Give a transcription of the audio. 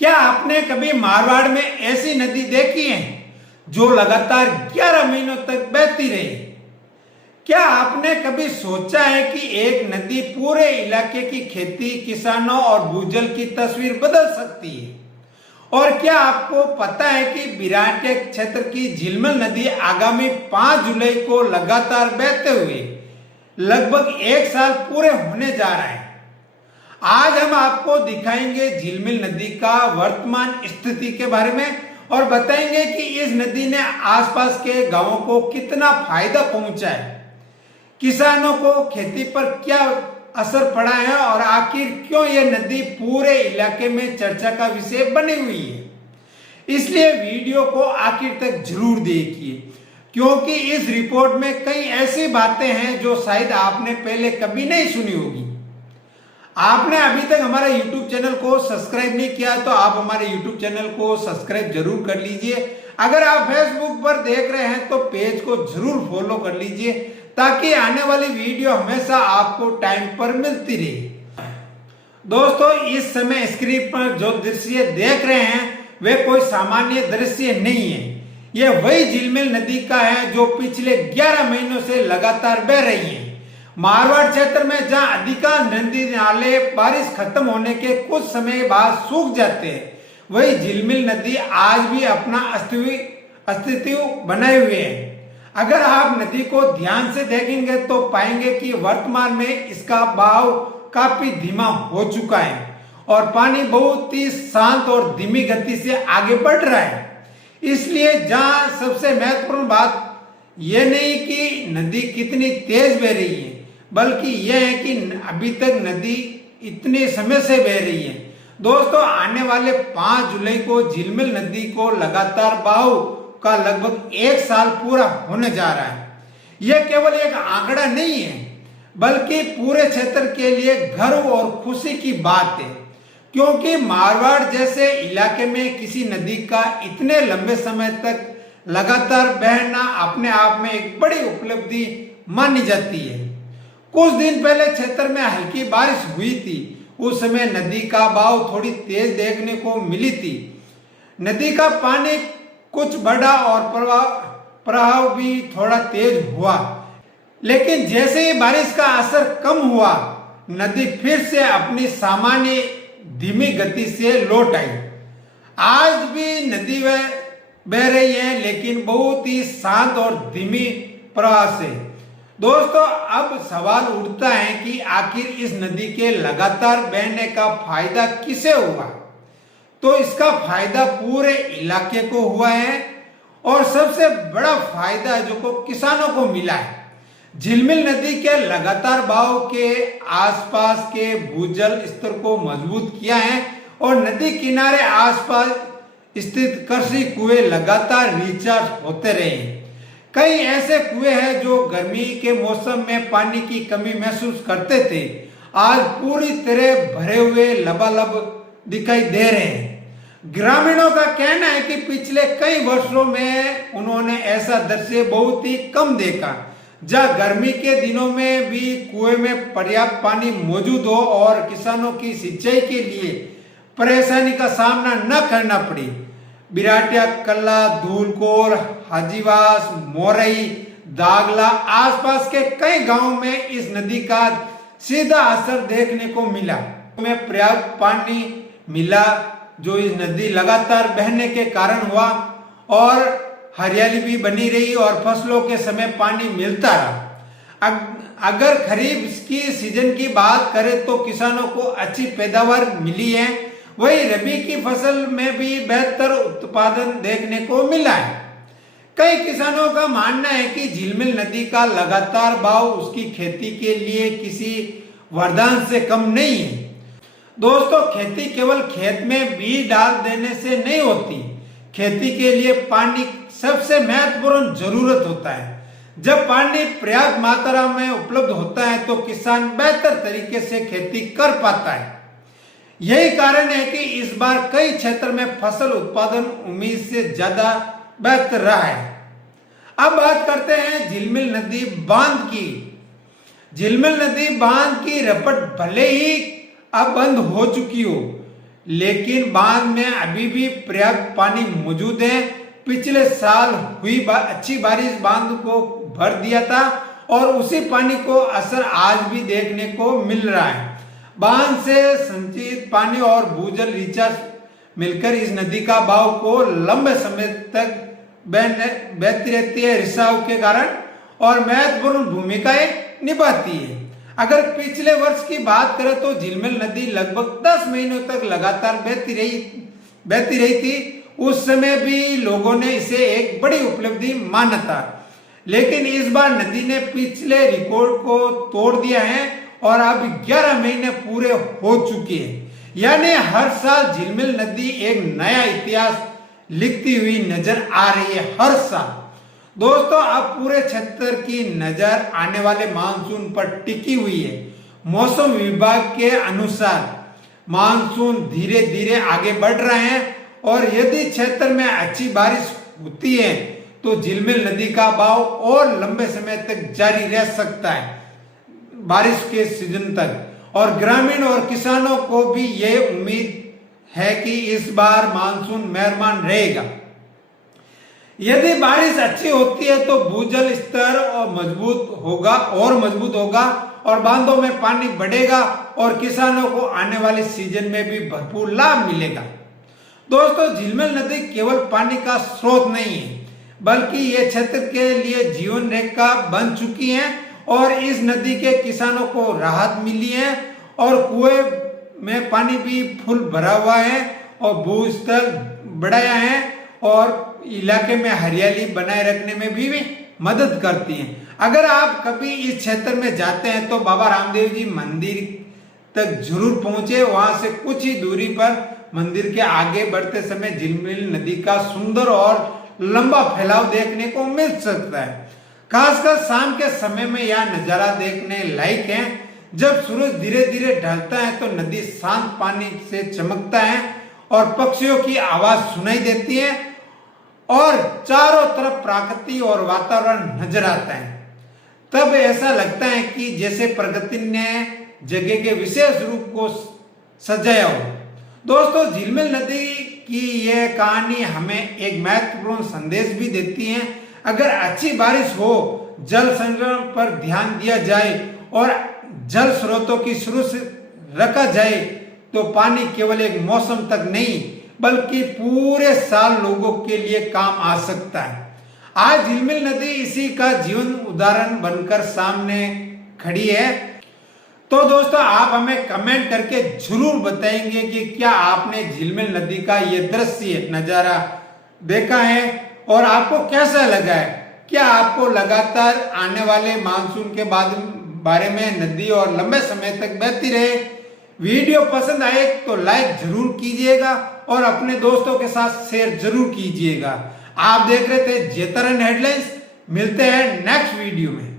क्या आपने कभी मारवाड़ में ऐसी नदी देखी है जो लगातार 11 महीनों तक बहती रही? क्या आपने कभी सोचा है कि एक नदी पूरे इलाके की खेती, किसानों और भूजल की तस्वीर बदल सकती है? और क्या आपको पता है कि बिराटे क्षेत्र की झिलमिल नदी आगामी 5 जुलाई को लगातार बहते हुए लगभग 1 साल पूरे होने जा रहा है। आज हम आपको दिखाएंगे झिलमिल नदी का वर्तमान स्थिति के बारे में और बताएंगे कि इस नदी ने आसपास के गांवों को कितना फायदा पहुंचा है, किसानों को खेती पर क्या असर पड़ा है और आखिर क्यों यह नदी पूरे इलाके में चर्चा का विषय बनी हुई है। इसलिए वीडियो को आखिर तक जरूर देखिए, क्योंकि इस रिपोर्ट में कई ऐसी बातें हैं जो शायद आपने पहले कभी नहीं सुनी होगी। आपने अभी तक हमारे YouTube चैनल को सब्सक्राइब नहीं किया तो आप हमारे YouTube चैनल को सब्सक्राइब जरूर कर लीजिए। अगर आप Facebook पर देख रहे हैं तो पेज को जरूर फॉलो कर लीजिए ताकि आने वाली वीडियो हमेशा आपको टाइम पर मिलती रहे। दोस्तों, इस समय स्क्रीन पर जो दृश्य देख रहे हैं वे कोई सामान्य दृश्य नहीं है। यह वही झिलमिल नदी का है जो पिछले 11 महीनों से लगातार बह रही है। मारवाड़ क्षेत्र में जहां अधिकांश नदी नाले बारिश खत्म होने के कुछ समय बाद सूख जाते हैं, वही झिलमिल नदी आज भी अपना अस्तित्व बनाए हुए है। अगर आप नदी को ध्यान से देखेंगे तो पाएंगे कि वर्तमान में इसका बहाव काफी धीमा हो चुका है और पानी बहुत ही शांत और धीमी गति से आगे बढ़ रहा है। इसलिए जहां सबसे महत्वपूर्ण बात यह नहीं कि नदी कितनी तेज बह रही है, बल्कि यह है कि अभी तक नदी इतने समय से बह रही है। दोस्तों, आने वाले 5 जुलाई को झिलमिल नदी को लगातार बहाव का लगभग 1 साल पूरा होने जा रहा है। यह केवल एक आंकड़ा नहीं है, बल्कि पूरे क्षेत्र के लिए गर्व और खुशी की बात है, क्योंकि मारवाड़ जैसे इलाके में किसी नदी का इतने लंबे समय तक लगातार बहना अपने आप में एक बड़ी उपलब्धि मानी जाती है। कुछ दिन पहले क्षेत्र में हल्की बारिश हुई थी। उस समय नदी का बहाव थोड़ी तेज देखने को मिली थी। नदी का पानी कुछ बढ़ा और प्रवाह भी थोड़ा तेज हुआ, लेकिन जैसे ही बारिश का असर कम हुआ, नदी फिर से अपनी सामान्य धीमी गति से लौट आई। आज भी नदी बह रही है, लेकिन बहुत ही शांत और धीमी प्रवाह से। दोस्तों, अब सवाल उठता है कि आखिर इस नदी के लगातार बहने का फायदा किसे हुआ? तो इसका फायदा पूरे इलाके को हुआ है और सबसे बड़ा फायदा जो को किसानों को मिला है। झिलमिल नदी के लगातार बहाव के आसपास के भूजल स्तर को मजबूत किया है और नदी किनारे आसपास स्थित कृषि कुएं लगातार रिचार्ज होते रहे हैं। कई ऐसे कुएं हैं जो गर्मी के मौसम में पानी की कमी महसूस करते थे, आज पूरी तरह भरे हुए लबालब दिखाई दे रहे हैं। ग्रामीणों का कहना है कि पिछले कई वर्षों में उन्होंने ऐसा दृश्य बहुत ही कम देखा, जहां गर्मी के दिनों में भी कुएं में पर्याप्त पानी मौजूद हो और किसानों की सिंचाई के लिए परेशानी का सामना न करना पड़े। बिराटिया, कल्ला, धूलकोर, हाजीवास, मोरई, दागला आसपास के कई गांवों में इस नदी का सीधा असर देखने को मिला। में पर्याप्त पानी मिला जो इस नदी लगातार बहने के कारण हुआ और हरियाली भी बनी रही और फसलों के समय पानी मिलता रहा। अगर खरीफ की सीजन की बात करें तो किसानों को अच्छी पैदावार मिली है, वही रबी की फसल में भी बेहतर उत्पादन देखने को मिला है। कई किसानों का मानना है कि झिलमिल नदी का लगातार बहाव उसकी खेती के लिए किसी वरदान से कम नहीं है। दोस्तों, खेती केवल खेत में बीज डाल देने से नहीं होती। खेती के लिए पानी सबसे महत्वपूर्ण जरूरत होता है। जब पानी पर्याप्त मात्रा में उपलब्ध होता है तो किसान बेहतर तरीके से खेती कर पाता है। यही कारण है कि इस बार कई क्षेत्र में फसल उत्पादन उम्मीद से ज्यादा बेहतर रहा है। अब बात करते हैं झिलमिल नदी बांध की। झिलमिल नदी बांध की रपट भले ही अब बंद हो चुकी हो, लेकिन बांध में अभी भी पर्याप्त पानी मौजूद है। पिछले साल हुई अच्छी बारिश बांध को भर दिया था और उसी पानी को असर आज भी देखने को मिल रहा है। बांध से संचित पानी और भूजल रिचार्ज मिलकर इस नदी का बहाव को लंबे समय तक बहती रहती है रिसाव के कारण और महत्वपूर्ण भूमिकाएं निभाती है। अगर पिछले वर्ष की बात करें तो झिलमिल नदी लगभग 10 महीनों तक लगातार बहती रही थी। उस समय भी लोगों ने इसे एक बड़ी उपलब्धि माना था, लेकिन इस बार नदी ने पिछले रिकॉर्ड को तोड़ दिया है और अब 11 महीने पूरे हो चुके हैं। यानी हर साल झिलमिल नदी एक नया इतिहास लिखती हुई नजर आ रही है हर साल। दोस्तों, अब पूरे क्षेत्र की नजर आने वाले मानसून पर टिकी हुई है। मौसम विभाग के अनुसार मानसून धीरे धीरे आगे बढ़ रहे हैं और यदि क्षेत्र में अच्छी बारिश होती है तो झिलमिल नदी का बहाव और लंबे समय तक जारी रह सकता है बारिश के सीजन तक। और ग्रामीण और किसानों को भी यह उम्मीद है कि इस बार मानसून मेहरबान रहेगा। यदि बारिश अच्छी होती है तो भूजल स्तर और मजबूत होगा और बांधों में पानी बढ़ेगा और किसानों को आने वाले सीजन में भी भरपूर लाभ मिलेगा। दोस्तों, झिलमिल नदी केवल पानी का स्रोत नहीं है, बल्कि ये क्षेत्र के लिए जीवन रेखा बन चुकी है और इस नदी के किसानों को राहत मिली है और कुएं में पानी भी फुल भरा हुआ है और भूस्तर बढ़ाया है और इलाके में हरियाली बनाए रखने में भी मदद करती है। अगर आप कभी इस क्षेत्र में जाते हैं तो बाबा रामदेव जी मंदिर तक जरूर पहुंचे। वहां से कुछ ही दूरी पर मंदिर के आगे बढ़ते समय झिलमिल नदी का सुंदर और लंबा फैलाव देखने को मिल सकता है। खासकर शाम के समय में यह नजारा देखने लायक है। जब सूरज धीरे धीरे ढलता है तो नदी शांत पानी से चमकता है और पक्षियों की आवाज सुनाई देती है और चारों तरफ प्रकृति और वातावरण नजर आता है। तब ऐसा लगता है कि जैसे प्रकृति ने जगह के विशेष रूप को सजाया हो। दोस्तों, झिलमिल नदी की यह कहानी हमें एक महत्वपूर्ण संदेश भी देती है। अगर अच्छी बारिश हो, जल संरक्षण पर ध्यान दिया जाए और जल स्रोतों की सुरक्षित रखा जाए तो पानी केवल एक मौसम तक नहीं बल्कि पूरे साल लोगों के लिए काम आ सकता है। आज झिलमिल नदी इसी का जीवन उदाहरण बनकर सामने खड़ी है। तो दोस्तों, आप हमें कमेंट करके जरूर बताएंगे कि क्या आपने झिलमिल नदी का ये दृश्य नजारा देखा है और आपको कैसा लगा है। क्या आपको लगातार आने वाले मानसून के बारे में नदी और लंबे समय तक बहती रहे। वीडियो पसंद आए तो लाइक जरूर कीजिएगा और अपने दोस्तों के साथ शेयर जरूर कीजिएगा। आप देख रहे थे जेतरन हेडलाइंस। मिलते हैं नेक्स्ट वीडियो में।